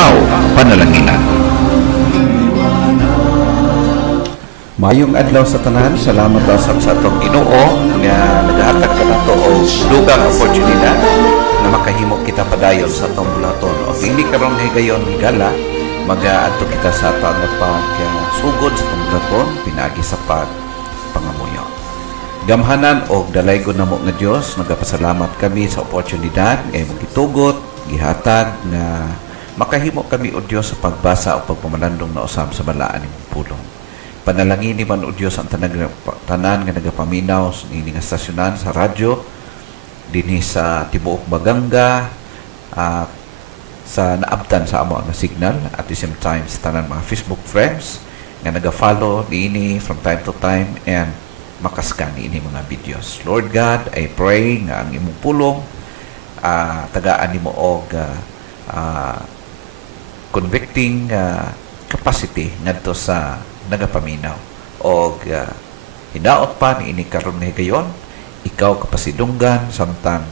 Adlaw Panalanginan. Mayong adlaw sa tanan, salamat sa atong Ginoo nga nagahatag kanato og dugang oportunidad na makahimo kita padayon sa atong bulaton. O hindi karon higayon higala, mag-aadto kita sa atong pagsugod sa atong bulaton pinagi sa pangamuyo. Gamhanan og dalaygon namo nga Dios, nagapasalamat kami sa oportunidad nga imong gitugot, gihatag na makahimo kami o Dios sa pagbasa o pagpamalandong na usab sa balaan nimong pulong. Panalangin ni man o Diyos ang tanan nga nagapaminaw ni nga stasyonan sa radyo dinhi sa tibuok Baganga sa naabtan sa amo nga signal at the same time sa tanan mga Facebook friends nga naga-follow niini from time to time and makaskan niini mga videos. Lord God, I pray nga ang imong pulong tagaan nimo og convicting capacity ngadto sa nagapaminaw og hinaot pa ni ini karon ni gayon ikaw kapasidunggan samtang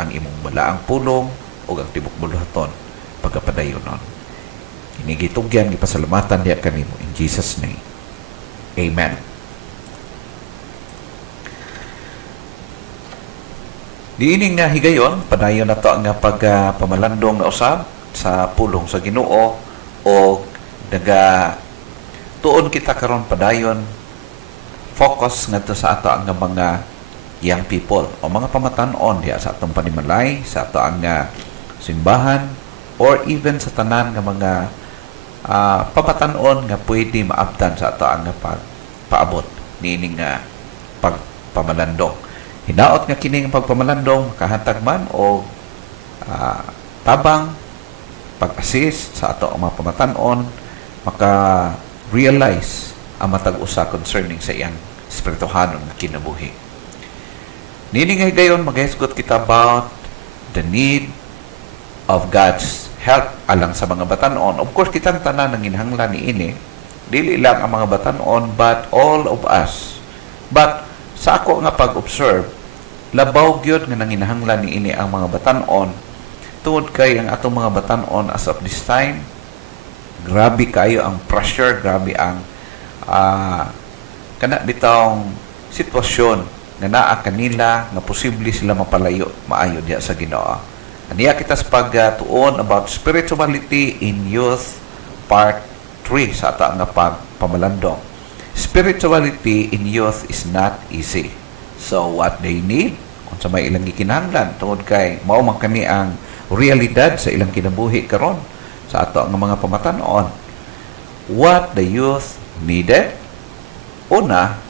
ang imong balaang pulong ug ang tibok buluhaton pagapadayonon. Ini gitugyan gipasalamatan diha kanimo in Jesus name. Amen. Diining nga higayon padayon nato nga pamalandong na usab sa pulong sa Ginoo o tuon kita karon padayon focus ngadto sa ato ang mga young people o mga pamatan-on diha sa atong panimalay, sa ato ang simbahan or even sa tanan nga mga pamatan-on nga pwede maabtan sa ato ang paabot niining pagpamalandong. Hinaot nga kining pagpamalandong makahatag man o tabang pag-assist sa ato ang mga pamatan-on maka-realize ang matag-usa concerning sa iyang spirituhanon nga kinabuhi. Nini nga gayon maghisgot kita about the need of God's help alang sa mga batan-on. Of course, kitang tanan ng inhanglan ni ini, dili lang ang mga batan-on but all of us. But sa ako nga pag-observe, labaw gyud nga nanginahanglan ni ini ang mga batan-on tungod kay ang atong mga batan-on as of this time grabe kayo ang pressure, grabe ang kana bitawng sitwasyon nga naa kanila nga posible sila mapalayo maayo diha sa Ginoo. Aniya kita sa pagtuon about spirituality in youth part 3 sa ata nga pamalandong. Spirituality in youth is not easy. So what they need kung sa may ilang gikinahanglan tungod kay mao man kani ang realidad sa ilang kinabuhi karon sa ato ang mga pamatan-on. What the youth needed? Una,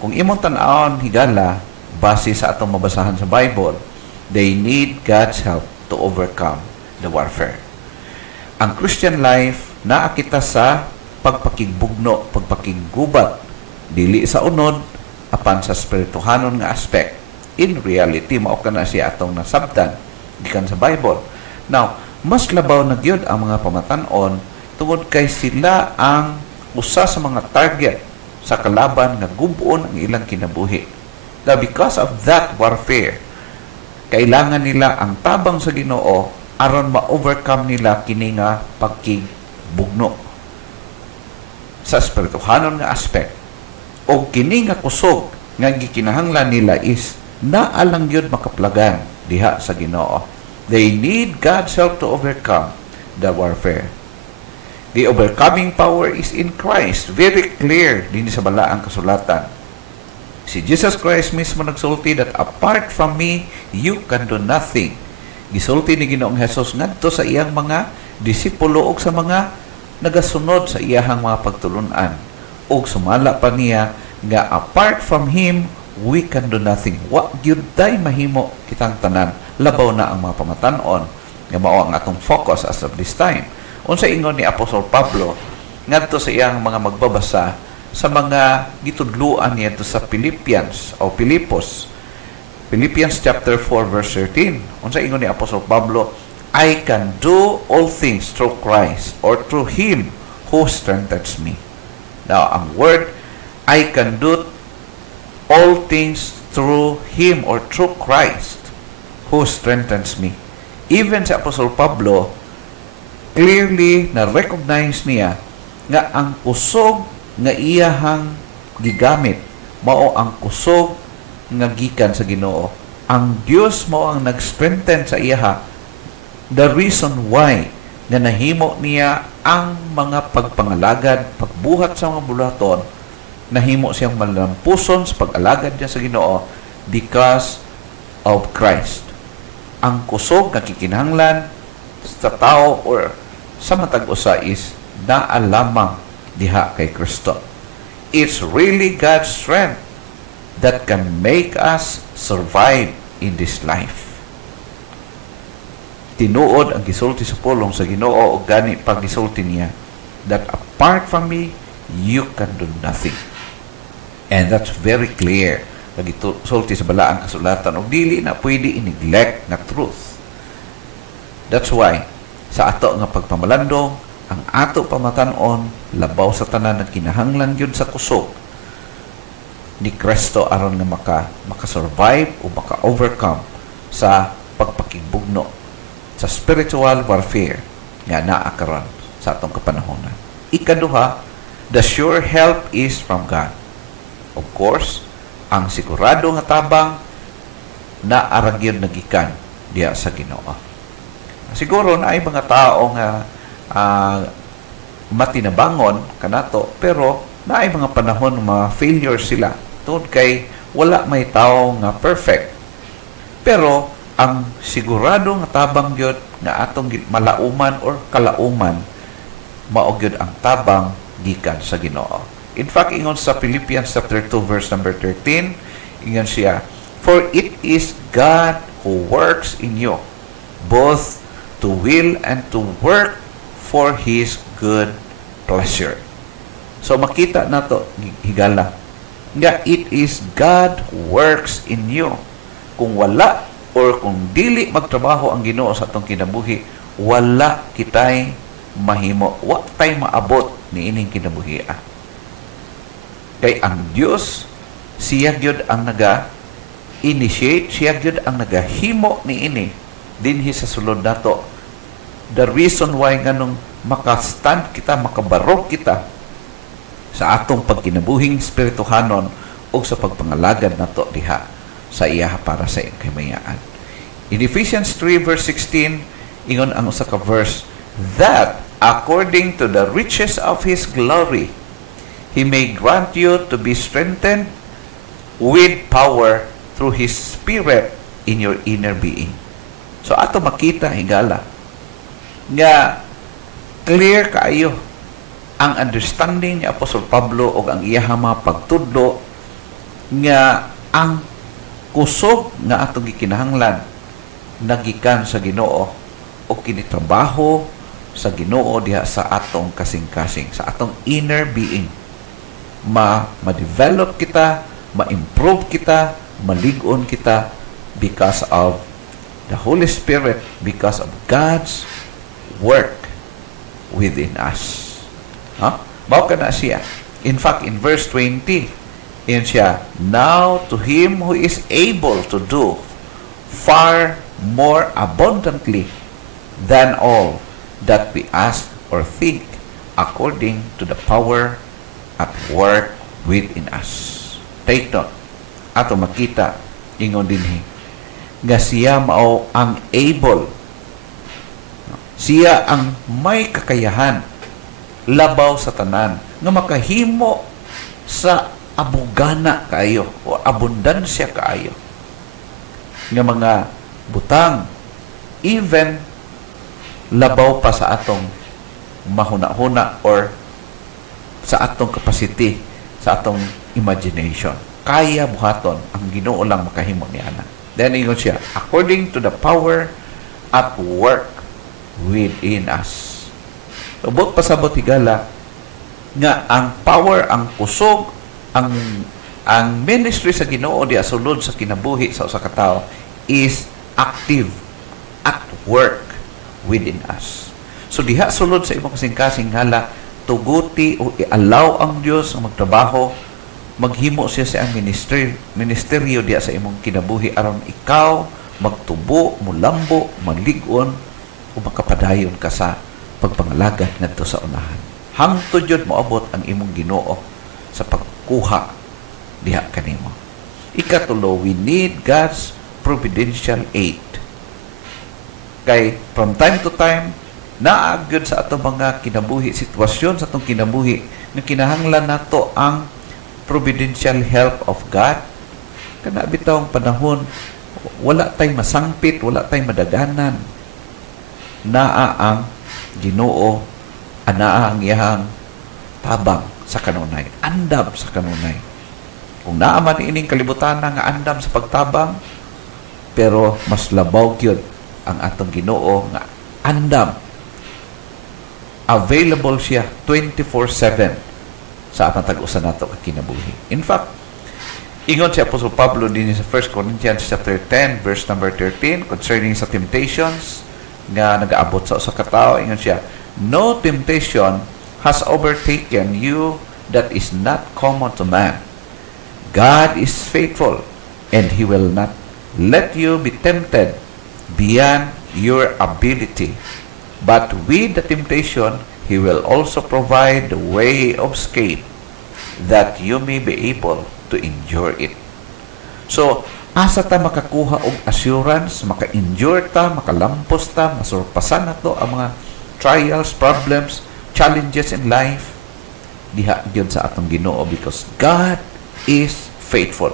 kung imong tan-awon higala base sa atong mabasahan sa Bible, they need God's help to overcome the warfare. Ang Christian life naa kita sa pagpakigbugno, pagpakigubat dili sa unod apan sa spirituhanon nga aspect. In reality mao kana siya atong nasabtan gikan sa Bible. Now, mas labaw na gyud ang mga pamatan-on tungod kay sila ang usa sa mga target sa kalaban nga gub-on ang ilang kinabuhi. Now, because of that warfare, kailangan nila ang tabang sa Ginoo aron ma-overcome nila kini nga pagkibugno sa spirituhanon nga aspect. O kini nga kusog nga gikinahanglan nila is naalang gyud makaplagan diha sa Ginoo. They need God's help to overcome the warfare. The overcoming power is in Christ. Very clear din sa balaang kasulatan. Si Jesus Christ mismo nagsulti that apart from me, you can do nothing. Gisulti ni Ginoong Hesus ngadto sa iyang mga disipulo o sa mga nagasunod sa iyahang mga pagtulunan. O sumala pa niya nga apart from Him, we can do nothing. Wa gyud tay mahimo kitang tanan, labaw na ang mga pamatan-on nga mao ang atong focus as of this time. Unsa ingon ni Apostol Pablo ngadto sa iyang mga magbabasa sa mga gitudluan niya sa Philippians o Pilipos. Philippians chapter 4 verse 13. Unsa ingon ni Apostol Pablo, I can do all things through Christ or through Him who strengthens me. Now, ang word I can do all things through Him or through Christ who strengthens me. Even si Apostol Pablo clearly na recognize niya nga ang kusog nga iyahang gigamit mao ang kusog nga gikan sa Ginoo. Ang Dios mao ang nag-strengthen sa iyaha. The reason why nga nahimo niya ang mga pagpangalagad, pagbuhat sa mga bulaton, nahimo siyang malampuson sa pag-alagad niya sa Ginoo because of Christ. Ang kusog nga kikinahanglan sa tao or sa matag usa is naa lamang diha kay Kristo. It's really God's strength that can make us survive in this life. Tinuod ang gisulti sa pulong sa Ginoo o gani pag gisulti niya that apart from me, you can do nothing. And that's very clear. Nagsulti sa balaang kasulatan o dili na pwede i-neglect na truth. That's why sa ato nga pagpamalandong, ang ato pamatanon labaw sa tanan ng kinahanglan yun sa kusog ni Kristo aron nga maka-survive o maka-overcome sa pagpakibugno sa spiritual warfare nga naa karon sa atong kapanahonan. Ikaduha, the sure help is from God. Of course, ang sigurado nga tabang na aragyon nagikan diya sa Ginoo. Siguro na ay mga tao nga matinabangon kanato pero na ay mga panahon mga failure sila tungod kay wala may tao nga perfect. Pero ang sigurado nga tabang gyud nga atong malauman or kalauman mao gyud ang tabang gikan sa Ginoo. In fact, ingon sa Philippians chapter 2 verse number 13, ingon siya, "For it is God who works in you, both to will and to work for His good pleasure." So makita nato higala nga it is God who works in you. Kung wala or kung dili magtrabaho ang Ginoo sa atong kinabuhi, wala kitay mahimo, wa tay maabot ni ining kinabuhi. Kay ang Dios siya gyud ang naga-initiate, siya gyud ang nagahimo ni ini dinhi sa sulod nato. The reason why nganong makastand kita, makabarok kita sa atong pagkinabuhing spirituhanon o sa pagpangalagad nato diha sa iya para sa kamayaan. In Ephesians 3 verse 16, ingon ang usa ka verse, that according to the riches of His glory, He may grant you to be strengthened with power through His Spirit in your inner being. So ato makita higala nga clear kaayo ang understanding ni Apostol Pablo o ang iyang mga pagtudlo nga ang kusog nga atong gikinahanglan nagikan sa Ginoo o kinitrabaho sa Ginoo diha sa atong kasing-kasing, sa atong inner being. Ma-develop kita, ma-improve kita, malig-on kita because of the Holy Spirit, because of God's work within us. Mao kana siya. In fact, in verse 20, yun siya, now to Him who is able to do far more abundantly than all that we ask or think, according to the power at work within us. Take note, ato makita, ingon dinhi, nga siya mao ang able, siya ang may kakayahan labaw sa tanan nga makahimo sa abugana kaayo o abundansya kaayo nga mga butang, even labaw pa sa atong mahuna-huna or sa atong capacity, sa atong imagination. Kaya buhaton ang Ginoo lang makahimo niya na. Then ingon siya, according to the power at work within us. So, bot pasabot higala nga ang power, ang kusog, ang ministry sa Ginoo diya sulod sa kinabuhi sa usa ka tawo is active at work within us. So diha sulod sa imong kasing-kasing hala tuguti o i-allow ang Dios ang magtrabaho, maghimo siya sa ang ministeryo diya sa imong kinabuhi aron ikaw magtubo, mulambo, malig-on o makapadayon ka sa pagpangalagad ngadto sa unahan. Hangtod yun moabot ang imong Ginoo sa pagkuha diha kanimo. Ikatulo, we need God's providential aid. Kay from time to time, naagyod sa atong mga kinabuhi, sitwasyon sa atong kinabuhi, na kinahanglan nato ang providential help of God. Kana bitawng panahon, wala tay masangpit, wala tay madaganan. Naa ang Ginoo, anaa ang iyang tabang sa kanunay, andam sa kanunay. Kung naaman ining kalibutan nga andam sa pagtabang, pero mas labaw gyud ang atong Ginoo nga andam. Available siya 24/7 sa matag-usa nato ka kinabuhi. In fact, ingon si Apostol Pablo din sa 1 Corinthians chapter 10 verse number 13 concerning sa temptations nga nagaabot sa usa ka tawo, ingon siya, no temptation has overtaken you that is not common to man. God is faithful, and He will not let you be tempted beyond your ability. But with the temptation, He will also provide the way of escape that you may be able to endure it. So, asa ta makakuha og assurance, maka-endure ta, makalampos ta, masurpasan na to ang mga trials, problems, challenges in life, diha gyud sa atong Ginoo, because God is faithful.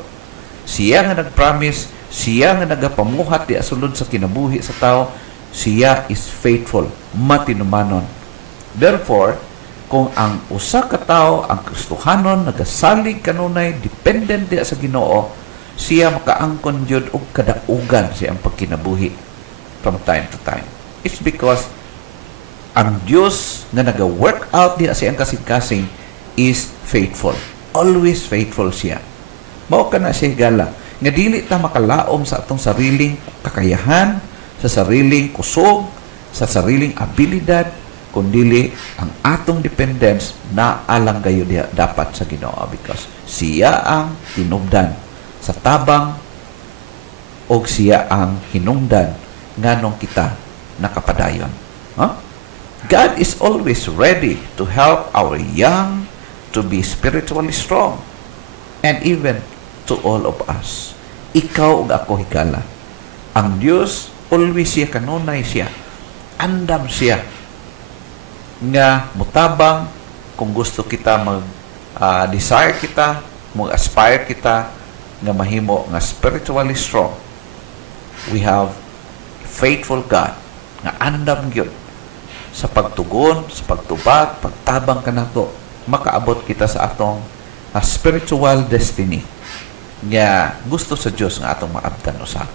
Siya nga nag-promise, siya nga nagapamuhat di asulod sa kinabuhi sa tao, siya is faithful, matinumanon. Therefore, kung ang usa ka tawo, ang Kristohanon, nagasalig kanunay, dependent di sa Ginoo, siya makaangkon jud og kadaugan sa iyang pagkinabuhi from time to time. It's because ang Dios nga naga-work out di sa iyang kasing-kasing is faithful. Always faithful siya. Mao kana siya gala nga dili ta makalaom sa atong sariling kakayahan, sa sariling kusog, sa sariling abilidad, kundili ang atong dependence na alang gayo dapat sa Ginoo, because siya ang tinubdan sa tabang o siya ang hinungdan nganong kita nakapadayon. Huh? God is always ready to help our young to be spiritually strong, and even to all of us. Ikaw ug ako higala. Ang Dios always siya kanunay siya. Andam siya nga mutabang kung gusto kita desire kita, mag-aspire kita nga mahimo nga spiritually strong. We have faithful God nga andam gyud sa pagtugon, sa pagtubag, pagtabang kanato, makaabot kita sa atong spiritual destiny nga gusto sa Dios nga atong maabtan usab.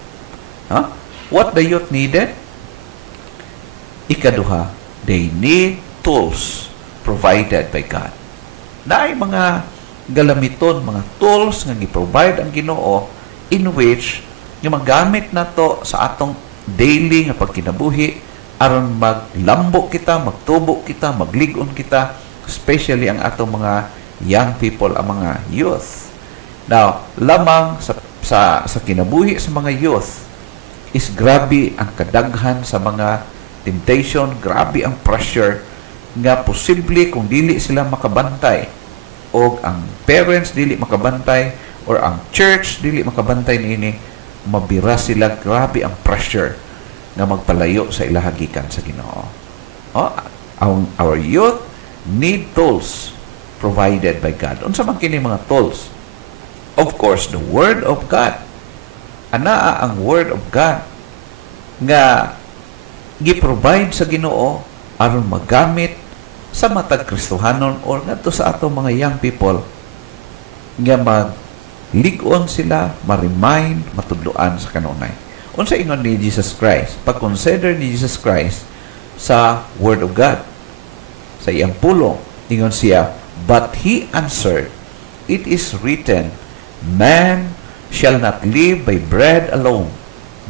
Huh? What the youth needed? Ikaduha, they need tools provided by God. Naay mga galamiton, mga tools nga gi-provide ang Ginoo in which nga magamit nato sa atong daily nga pagkinabuhi aron maglambo kita, magtubo kita, magligon kita, especially ang atong mga young people, ang mga youth. Now, lamang sa kinabuhi sa mga youth is grabe ang kadaghan sa mga temptation, grabe ang pressure nga posible kung dili sila makabantay o ang parents dili makabantay or ang church dili makabantay niini, mabira sila. Grabe ang pressure nga magpalayo sa ilahagikan sa Ginoo. Our youth need tools provided by God. Unsa man kini mga tools? Of course, the Word of God. Anaa ang Word of God nga gi-provide sa Ginoo aron magamit sa matag Kristohanon or ngadto sa ato mga young people nga malig-on sila, ma-remind, matudloan sa kanunay. Unsa ingon ni Jesus Christ? Pag-consider ni Jesus Christ sa Word of God, sa iyang pulong, ingon siya, but He answered, it is written, man shall not live by bread alone,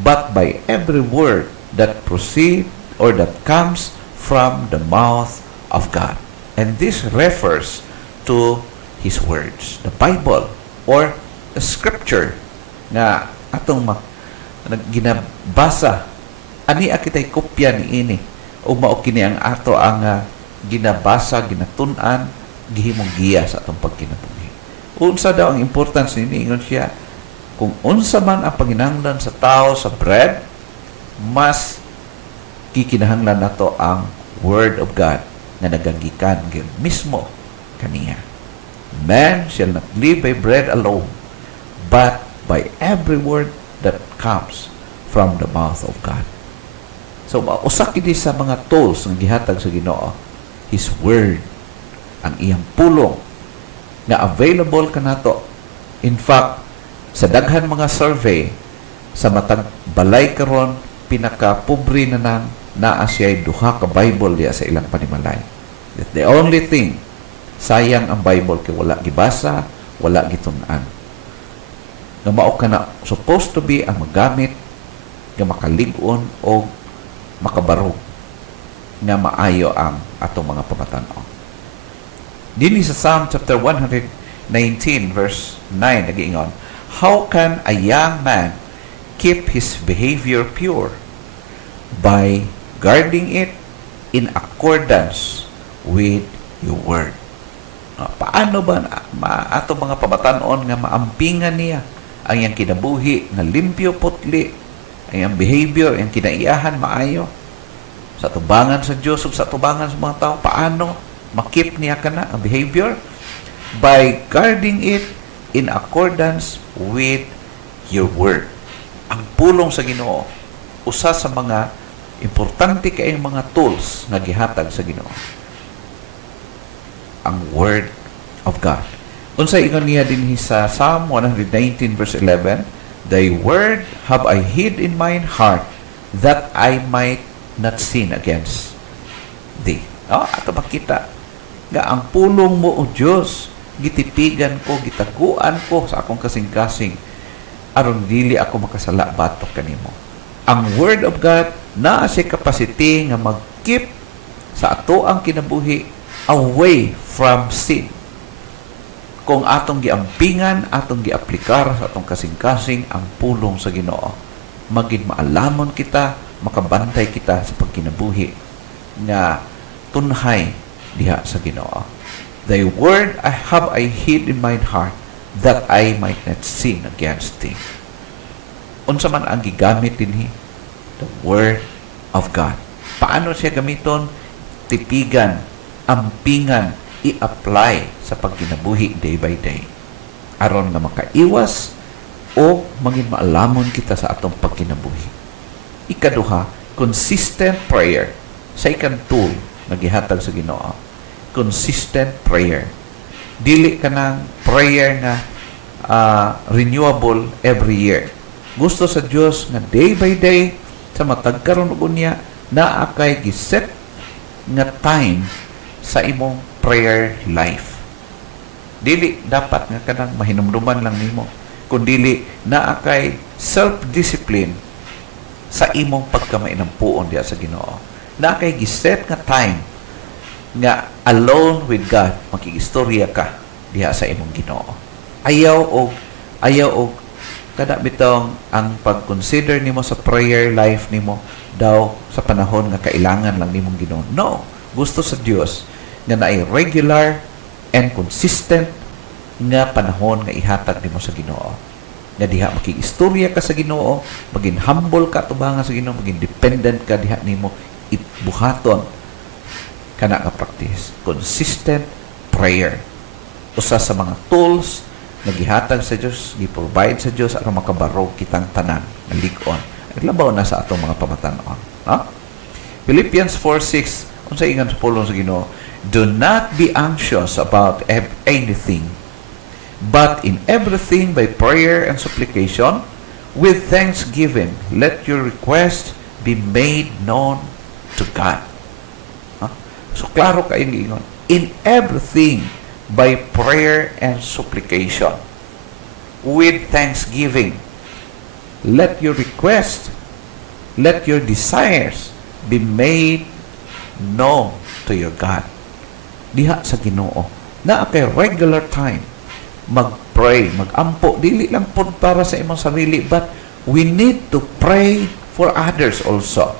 but by every word that proceed or that comes from the mouth of God. And this refers to His words, the Bible, or the Scripture nga atong ginabasa. Ani akitay kopya ni ini ug mao kini ang ato ang ginabasa, ginatun-an, gihimong giya sa atong pagkinabuhi. Unsa daw ang importance nini? Ingon siya, kung unsa man ang panginahanglan sa tao sa bread, mas kikinahanglan nato ang Word of God na nagagikan mismo kaniya. Man shall not live by bread alone, but by every word that comes from the mouth of God. So, usa kini sa mga tools nga gihatag sa Ginoo, His Word, ang iyang pulong na available kanato. In fact, sa daghan mga survey sa matag balay karon, pinaka-pobre na nang naa siya'y duha ka Bible diya sa ilang panimalay. That's the only thing. Sayang ang Bible kay wala gibasa, wala gitun-an. Nga mao kana supposed to be ang magamit nga makalig-on o makabarog nga maayo ang atong mga pamatan-on. Dinhi sa Psalm chapter 119 verse 9 nagiingon, how can a young man keep his behavior pure? By guarding it in accordance with your word. Paano ba ato mga pamatan-on nga maampingan niya ang iyang kinabuhi nga limpyo putli, ang iyang behavior, ang kinaiyahan maayo sa tubangan sa Diyos ug sa tubangan sa mga tao? Paano makip niya kana ang behavior? By guarding it in accordance with your word. Ang pulong sa Ginoo, usa sa mga importante kayong mga tools na gihatag sa Ginoo, ang Word of God. Unsay ingon niya dinhi sa Psalm 119 verse 11, thy word have I hid in mine heart, that I might not sin against thee. Ato makita nga ang pulong mo, O Diyos, gitipigan ko, gitaguan ko sa akong kasing-kasing, aron dili ako makasala batok kanimo. Ang Word of God naa siya capacity nga mag-keep sa ato ang kinabuhi away from sin. Kung atong giampingan, atong giaplikar sa atong kasing-kasing ang pulong sa Ginoo, maging maalamon kita, makabantay kita sa pagkinabuhi nga tunhay diha sa Ginoo. Thy word have I hid in mine heart, that I might not sin against thee. Unsa man ang gigamit dinhi? The Word of God. Paano siya gamiton? Tipigan, ampingan, i-apply sa pagkinabuhi day by day. Aron na makaiwas o maging maalamon kita sa atong pagkinabuhi. Ikaduha, consistent prayer. Sa ikang tool na gihatag sa Ginoo. Consistent prayer. Dili ka ng prayer na renewable every year. Gusto sa Diyos nga day by day sa matag karon ug unya naa kay giset nga time sa imong prayer life. Dili dapat nga kanang mahinumduman lang nimo, kundi naa kay self-discipline sa imong pagkamainampuon diha sa Ginoo. Naa kay giset nga time nga alone with God, makigistorya ka diha sa imong Ginoo. Ayaw og kada bitong ang pag-consider nimo sa prayer life nimo daw sa panahon nga kailangan lang nimong Ginoo. No, gusto sa Dios nga naay regular and consistent nga panahon nga ihatag nimo sa Ginoo. Nga diha makigistorya ka sa Ginoo, maging humble ka tubangan sa Ginoo, maging dependent ka diha nimo ibuhaton kana nga practice. Consistent prayer. Usa sa mga tools na gihatag sa Diyos, gi-provide sa Diyos aron makabarog kitang tanan, nalig-on. Naglabaw na sa atong mga pamatan-on. Philippians 4:6, unsa ingon sa pulong sa Ginoo? Do not be anxious about anything, but in everything by prayer and supplication, with thanksgiving, let your request be made known to God. So, klaro kayong ingon. In everything, by prayer and supplication, with thanksgiving, let your request, let your desires be made known to your God. Diha sa Ginoo, na kay regular time, mag-pray, mag-ampo, dili lang po para sa imong sarili, but we need to pray for others also.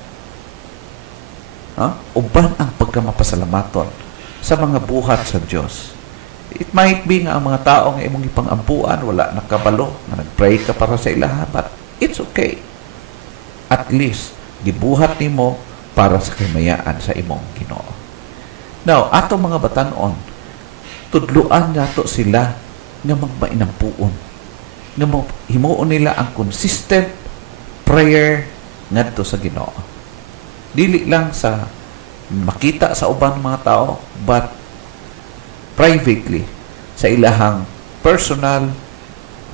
Uban ang pagkamapasalamaton sa mga buhat sa Dios. It might be nga ang mga tao nga imong ipangampuan wala nakabalo, nga nagpray ka para sa ilaha, but it's okay. At least gibuhat nimo para sa kamayaan sa imong Ginoo. Now, ato mga batan-on, tudluan nato sila nga magmainampuon, nga himuon nila ang consistent prayer ngadto sa Ginoo. Dili lang sa makita sa uban mga tao, but privately sa ilahang personal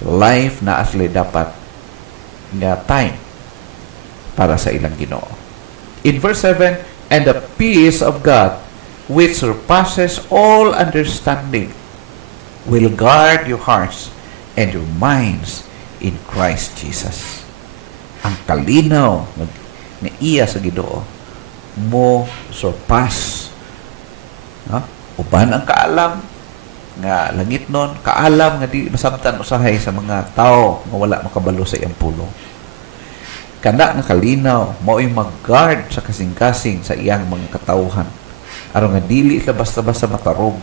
life na asli dapat nga time para sa ilang Ginoo. In verse 7, and the peace of God which surpasses all understanding will guard your hearts and your minds in Christ Jesus. Ang kalinaw na iya sa Ginoo mo surpass. Uban ang kaalam nga langit nun, kaalam nga di masamtan usahay sa mga tao nga wala makabalo sa iyang pulong. Kana nga kalinaw mao'y mag-guard sa kasing-kasing sa iyang mga katawhan aron nga dili ka basta-basta matarog.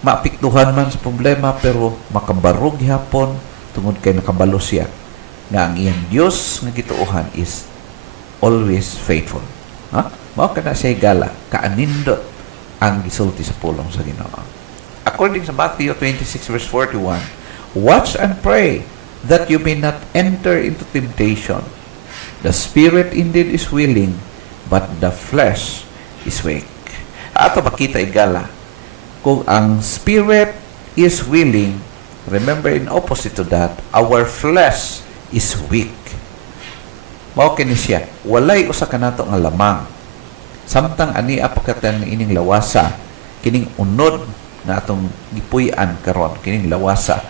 Maapektuhan man sa problema pero makabarog gihapon tungod kay nakabalo siya nga ang iyang Dios nga gituohan is always faithful. Mao kana siya gala kaanindot ang gisulti sa pulong sa Ginoo. According sa Matthew 26 verse 41, watch and pray that you may not enter into temptation. The spirit indeed is willing, but the flesh is weak. Ato makita igala, kung ang spirit is willing, remember in opposite to that, our flesh is weak. Mao kini siya, walay usa kanato nga lamang. Samtang ani apakatan ining lawasa, kining unod na atong gipuy-an karon, kining lawasa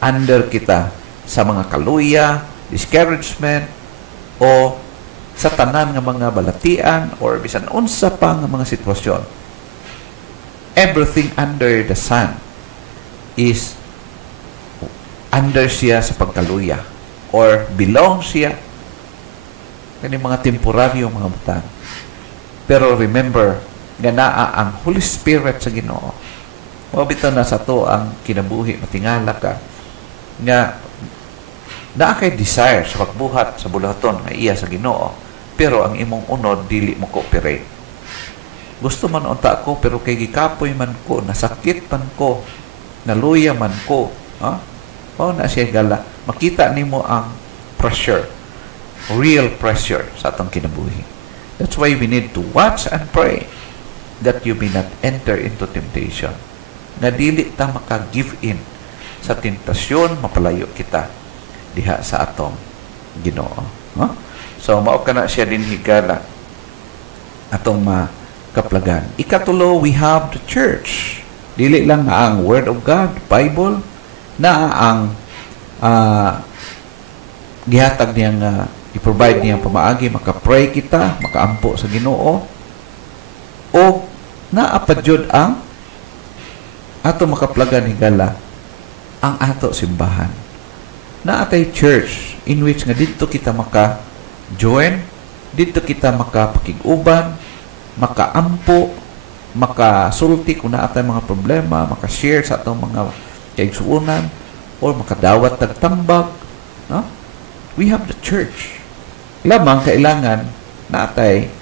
under kita sa mga kaluya, discouragement, o sa tanan nga mga balatian or bisan unsa pa nga mga sitwasyon. Everything under the sun is under siya sa pagkaluya or belong siya kani mga temporaryo mga butang. Pero remember nga naa ang Holy Spirit sa Ginoo. Mabitaw na sa to ang kinabuhi, matingala ka nga naa kay desire sa pagbuhat sa bulaton nga iya sa Ginoo, pero ang imong unod dili mo cooperate. Gusto man unta ko pero kay gikapoy man ko, nasakit man ko, naluya man ko, na siya gala. Makita nimo ang pressure, real pressure sa atong kinabuhi. That's why we need to watch and pray that you may not enter into temptation. Nga dili ta maka-give in sa tentasyon, mapalayo kita diha sa atong Ginoo. So, mao kana siya din higala atong makaplagan. Ikatulo, we have the church. Dili lang na ang Word of God, Bible, na ang gihatag niyang i-provide niyang pamaagi, maka-pray kita, makaampo sa Ginoo, o naapadyod ang ato makaplagan higala ang ato simbahan. Naatay church in which nga dito kita maka-join, dito kita makapakiguban, makaampo, makasulti kung naatay mga problema, maka-share sa atong mga kaigsuunan, or makadawat tagtambag. We have the church. Lamang kailangan naatay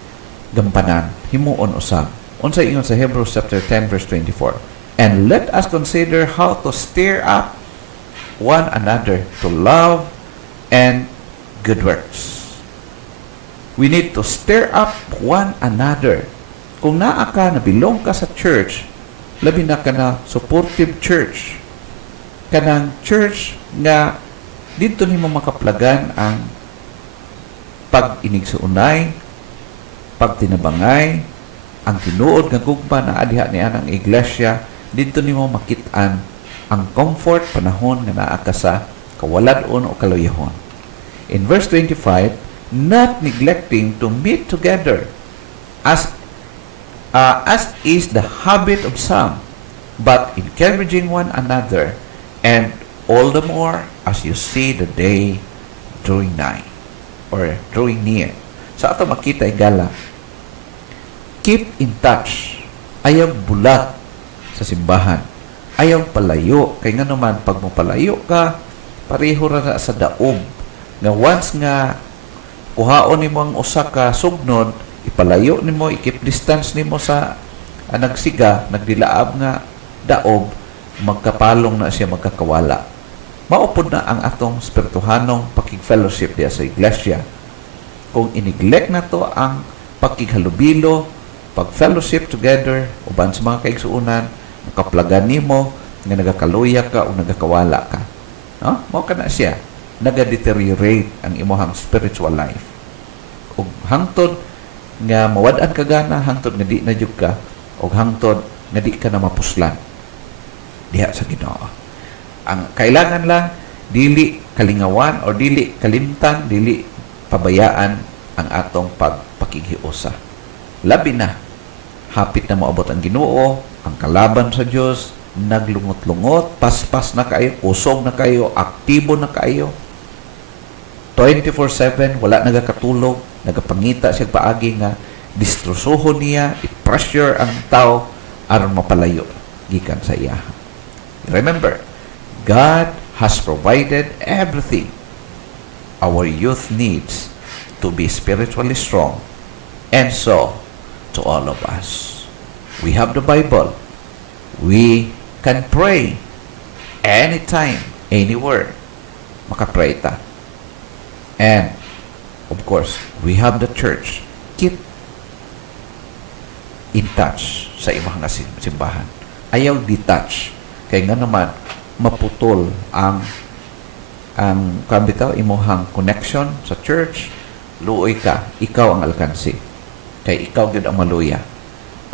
gampanan, himuon usab. Unsay ingon sa Hebrews chapter 10 verse 24. And let us consider how to stir up one another to love and good works. We need to stir up one another. Kung naa ka na belong ka sa church, labi na ka na supportive church, kanang church nga dito nimo makaplagan ang pag-inig sa unay, pagtinabangay, ang tinuod nga gugma na adiha niya ng iglesia, dito nimo makitaan ang comfort panahon nga naa ka sa kawaladon o kaluyahon. In verse 25, not neglecting to meet together as is the habit of some, but encouraging one another, and all the more as you see the day drawing nigh or drawing near. Sa ato makita igala Keep in touch. Ayaw bulat sa simbahan. Ayaw palayo. Kaya nga naman, pag mo palayo ka, pareho ra sa daog. Nga once nga kuhaon nimo ang usa ka sugnod, ipalayo nimo, i-keep distance nimo sa nagsiga, nagdilaab nga daog, magkapalong na siya, magkakawala. Maupod na ang atong spirituhanong pakig-fellowship diya sa iglesia. Kung iniglect na to ang pakighalubilo, pag-fellowship together, uban sa mga kaigsuunan, makaplagan nimo, nga nagakaluya ka o nagakawala ka. No? Mao ka na siya. Nagadeteriorate ang imuhang spiritual life. O hangtod nga mawad-an ka gana, hangtod nga di na jud ka, o hangtod nga di ka na mapuslan diha sa Ginoo. Ang kailangan lang, dili kalingawan o dili kalimtan, dili pabayaan ang atong pagpakikiusa. Labi na, hapit na moabot ang Ginoo, ang kalaban sa Dios, naglungot-lungot, paspas na kayo, usog na kayo, aktibo na kayo. 24/7, wala nagakatulog, nagapangita siya paagi nga distrosohon niya, i-pressure ang tao aron mapalayo gikan sa iya. Remember, God has provided everything our youth needs to be spiritually strong, and so to all of us. We have the Bible. We can pray anytime, anywhere. Makapray ta. And, of course, we have the church. Keep in touch sa imong simbahan. Ayaw detach. Kaya nga naman, maputol ang kabitaw, imuhang connection sa church. Luoy ka, ikaw ang alkansi. Kaya ikaw yun ang maluya.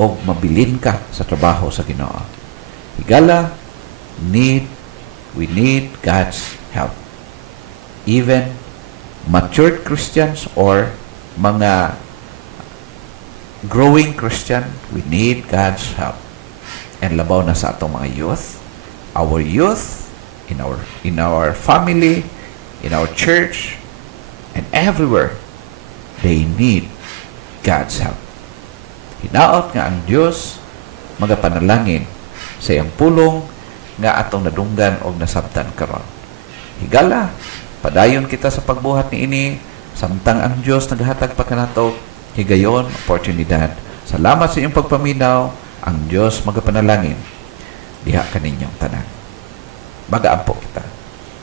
O mabilin ka sa trabaho sa Ginoo. Higala, we need God's help. Even matured Christians or mga growing Christian, we need God's help. And labaw na sa atong mga youth, our youth, in our family, in our church, and everywhere, they need God's help. Hinaot nga ang Diyos magapanalangin sa iyang pulong nga atong nadunggan o nasabtan karon. Higala, padayon kita sa pagbuhat ni ini, samtang ang Diyos naghatag pa kanato higayon, oportunidad. Salamat sa iyong pagpaminaw, ang Diyos magapanalangin. Diha kaninyong tanan. Magaampo kita.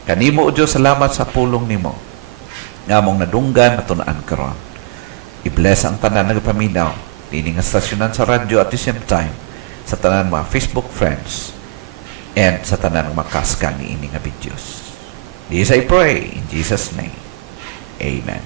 Kanimo o Diyos, salamat sa pulong nimo. Nga mong nadunggan at tunaan karon. I-bless ang tanan nagapaminaw. Dini nga stasyonan sa radyo at the same time sa tanan mga Facebook friends and sa tanan mga kaskan ni ini nga videos. This I pray in Jesus' name. Amen.